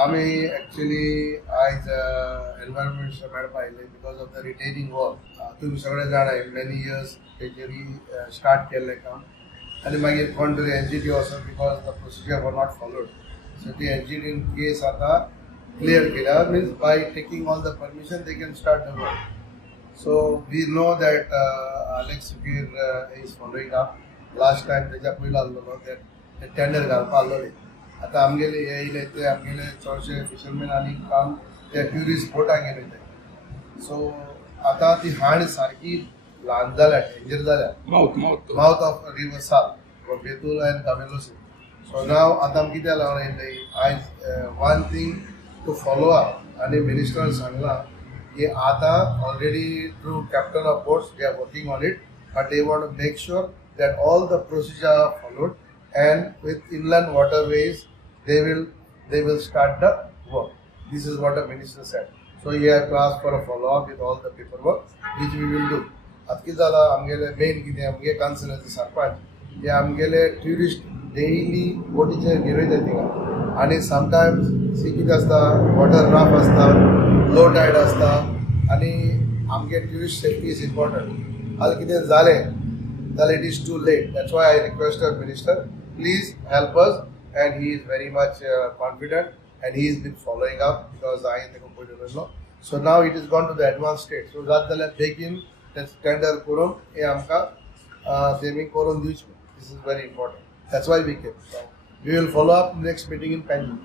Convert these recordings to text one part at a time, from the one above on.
आम्ही ॲक्च्युली आज environment madam पाहिले because of the retaining wall. तुम्ही सगळे जाण आहे मेनी इयर्स तेजेरी स्टार्ट केल्लें काम आनी मागीर gone to the NGT also because the procedure were not followed. So ती एनजीटीन केस आता क्लियर केल्या means by taking all the permission they can start the work. So we know that Alex Sukhir is following up. Last time तेजा पयला आल्लो that tender घालपा आल्लोली. आता आमगेले येयले ते आमगेले चडशे फिशरमॅन आनी काम ते ट्युरिस्ट बोटाक गेले ते. सो आता ती हांड सारकी ल्हान जाल्या डेंजर जाल्या mouth of river Sal Betul and कामेलोसी. सो नाव आता आमी कित्याक लागून येयले आयज one thing to follow up आनी मिनिस्टर सांगला कि आता already through captain of boats they are working on it, but they want to make sure that all the procedures are followed, and with inland waterways they will start the work. This is what the minister said. So he has to ask for a follow up with all the paperwork which we will do. Atki zala amgele main kide amge council as sarpanch ye amgele tourist daily botiche गिरयता थिंगा आणि sometimes सिकीत असता water rough असता low tied आसता आनी आमगे tourist safety is important. आल कितें जालें जाल्यार it is too late. That's why I requested minister please help us and he is very much confident and he is been following up because हांवें तेका पयलीं उलयलो. So now it is gone to the advance state. सो जात जाल्यार बेगीन ते tender करून हे आमकां तेमी करून दिवचें. This is very important. That's why we came. We will follow up next meeting in Panjim.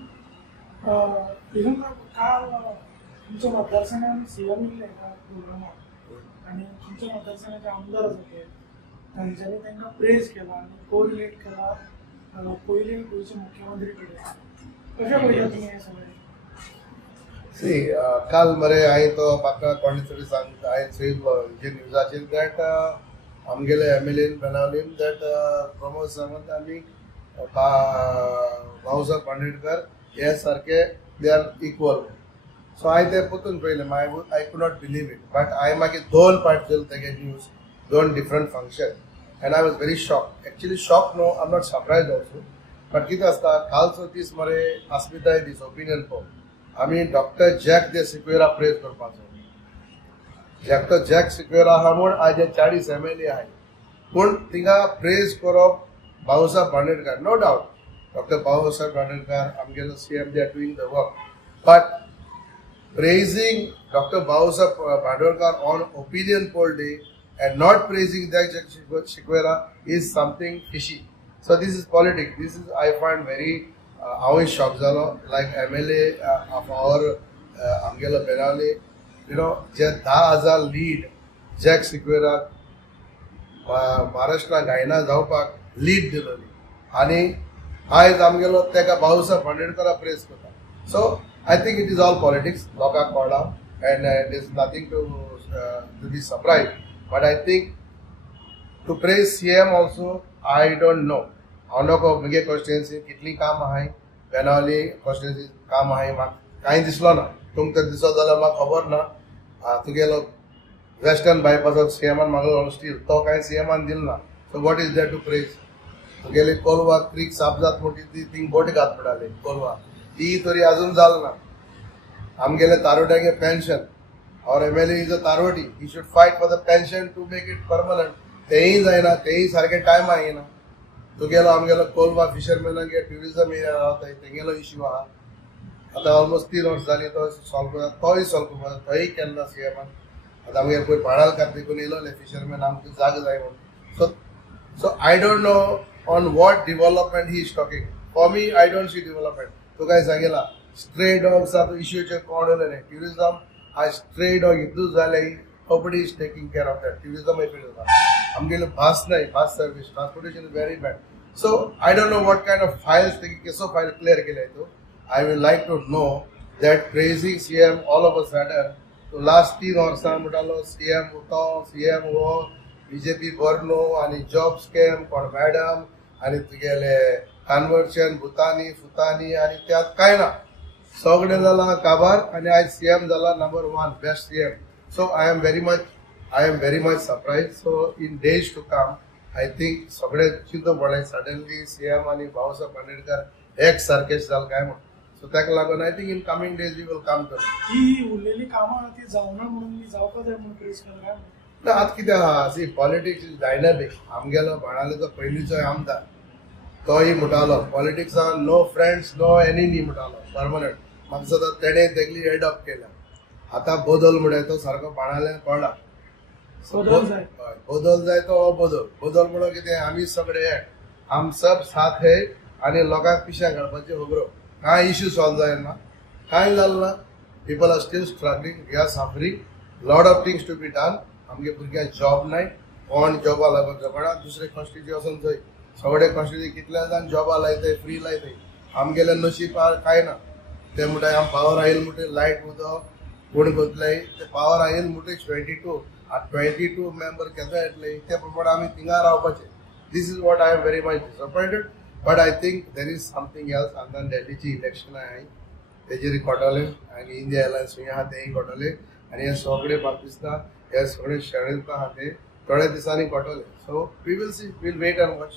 तुमच्या मतदारसंघात सीएम येयले प्रोग्रामाक आनी तुमच्या मतदारसंघाचे आमदार होते तांच्यांनी तांकां प्रेज केला आनी कोरिलेट केला पयले गोंयचे मुख्यमंत्री कडेन. कशें पळयता तुमी हें सगळें? सी काल मरे हांवें तो म्हाका कोणे तरी सांगता हांवें चोयलो जे न्यूजाचेर दॅट आमगेले एमएलएन बेनावलीम दॅट प्रमोद सावंत आनी भाऊसाहेब बांदेडकर हे सारके दे आर इक्वल. सो हांवें ते पोतून पळयलें I could not believe it. But हांवें मागीर दोन पार्ट केले तेगे न्यूज दोन different function and I was very shock. Actually shock no I am not surprise also. But कितें आसता कालचो दीस मरे अस्मिताय दीस ओपिनियन पोल आमी डॉक्टर जॅक दे सिक्वेरा प्रेज करपाचो. डॉक्टर जॅक सिक्वेरा आहा म्हूण आज 40 MLA आहाय पूण थिंगा प्रेज करप Bhausaheb Bandodkar. No doubt doctor Bhausaheb Bandodkar आमगेलो CM they are doing the work. But praising Dr. Bhausaheb Bhandarkar on opinion poll day and not praising Jack Shikwera is something fishy. So this is politics. This is I find very always shocked. Like MLA of our Angela Benali, you know, जे 10,000 lead Jack Shikwera Maharashtra गायना जावपाक lead दिलोली आनी आयज आमगेलो तेका Bhausaheb बांदेडकरा press करता. So I think it is all politics, Loka Koda, and there is nothing to be surprised. But I think to praise CM also, I don't know. I don't know मुगे constituency कितली काम आहे Benaulim constituency काम आहे म्हाका कांय दिसलो ना. तुमक तर दिसत जाल्यार म्हाका खबर ना. तुगेलो वेस्टर्न बायपासाक CMन मागलो स्टील तो कांय CMन दिल ना. So what is there to praise? तुगेली कोलवा क्रीक साफ जात मोठी ती थिंग बोट घात पडाली कोलवा ती तरी अजून जाल ना. आमगेले तारोट्यागे pension our MLA is a तारोटी. He should fight for the pension to make it permanent. तेही जायना तेही सारखे टायमा येना. तुगेलो आमगेलो कोलवा फिशरमॅनागे ट्युरिझम एरिया रावता तेंगेलो इश्यू आहा. आता ऑलमोस्ट 3 वर्स जाली तो सॉल्व करता. तोय सॉल्व करता थंय केन्ना CMन. आता आमगे पयर पाडालकार देखून येयलोले फिशरमॅन आमकां जाग जाय म्हणून. So I don't know on what development he is talking. For me I don't see development. तो काय सांगेला स्ट्रे डॉग्स इश्यूचे कोण उलयले ट्युरिझम आज स्ट्रे डॉग हितूच जाले nobody is taking care of that. Tourism आमगेलो भास नाही भास service transportation is very bad. So I don't know what kind of files तेगे केसो फायल क्लियर केले तो. I will like to know that praising CM all of a sudden तो last 3 वर्सां म्हणटालो CM उतो CM हो BJP बरनो आनी जॉब स्कॅम कोण मॅडम आनी तुगेले कन्वर्शन भुतानी फुतानी आनी त्यात काय ना सगळे जाला काबार आनी आज CM जाला number 1 best CM. So I am very much surprise. So in days to come I think सगळे चिंतो पडले सडनली CM आनी भाऊसाहेब बांदेडकर एक सारकेच जाल काय म्हण. सो ताका लागून I think in coming days we will come to ही उरलेली कामां ती जावना म्हणून मी जावपा जाय म्हणून प्रेस केला ना. आतां कितें आहा सी पॉलिटिक्स इज डायनामीक. आमगेलो बाणालेचो पयलींचो आमदार तोय म्हणटालो पॉलिटिक्सान नो फ्रेंड्स नो एनिमी म्हणटालो परमनंट. म्हाका सदां तेणें तेगली एडॉप्ट केल्या. आतां बदल म्हणून तो सारको बाणाले कळ्ळा. बदल जाय तो हो बदल म्हणून कितें आमी सगळे आम सब साथ है आनी लोकांक पिश्यां घालपाची खबरो. कांय इश्यू सॉल्व जायना, कांय जालें ना. People are still struggling, we are suffering, lot of things to be done. आमगे भुरग्यांक जॉब नाय, कोण जॉबा लागून झगडा. दुसरे कॉन्स्टिट्युएंसी वचून थंय सगळे कॉन्स्टिट्युएंसी कितले जाण जॉबा लायताय, फ्री लायताय. आमगेले नशीब कांय ना. ते म्हणटाय आम पावर आयल म्हणटे लायट उदक कोण करतले. ते पावर आयल म्हणटे 22 मेंबर केन्ना येतले ते प्रमाणे आमी थिंगा रावपाचे. This is what I am very much disappointed. But I think there is something else. आतां दिल्लीची इलेक्शन आहाय तेजेर कोटले आनी इंडिया एलायन्स खंय आहा तेय कोटले आनी हे सगळे म्हाका दिसता हे सगळे शेड्यूल आहा ते थोड्या दिसांनी कोटले. So we will see, will wait and watch.